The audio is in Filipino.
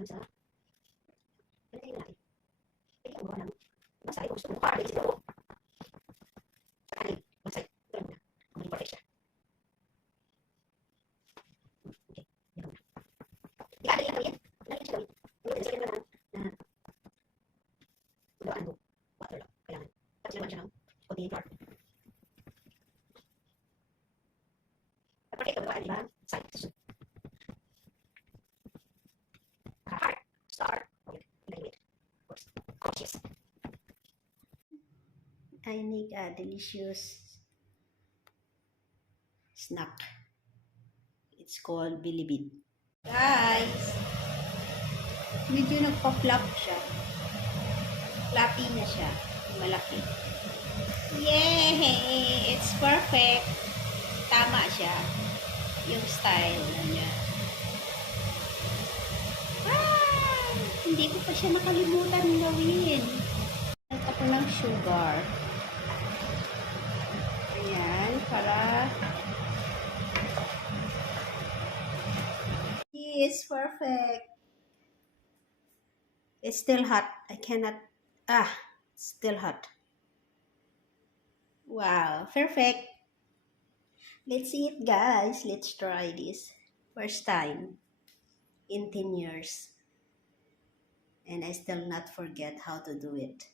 Ano sa? Pwede natin. Pwede ang gawa ng masay kung gusto mo para isip mo. Sa akin, masay. Ito lang muna. Kung hindi perfect siya. Okay. Yan muna. Iaali yan kami yan. Lagi siya gawin. Hindi siya gawin na gawaan mo. Water lang. Kailangan. Tapos naman siya ng konting flour. Perfect ang gawaan, di ba? Side to soup. Heart. Star. Okay. Hindi. Cheese. I make a delicious snack. It's called Bilibid. Guys, medyo nagpa-flop siya. Floppy na siya. Malaki. Yay! It's perfect. Tama siya. Yung style na niya. Hindi ko pa siya nakalimutan gawin. Add ako ng sugar. Ayan, para it's perfect. It's still hot. I cannot, still hot. Wow, perfect. Let's eat, guys. Let's try this. First time in 10 years. And I still not forget how to do it.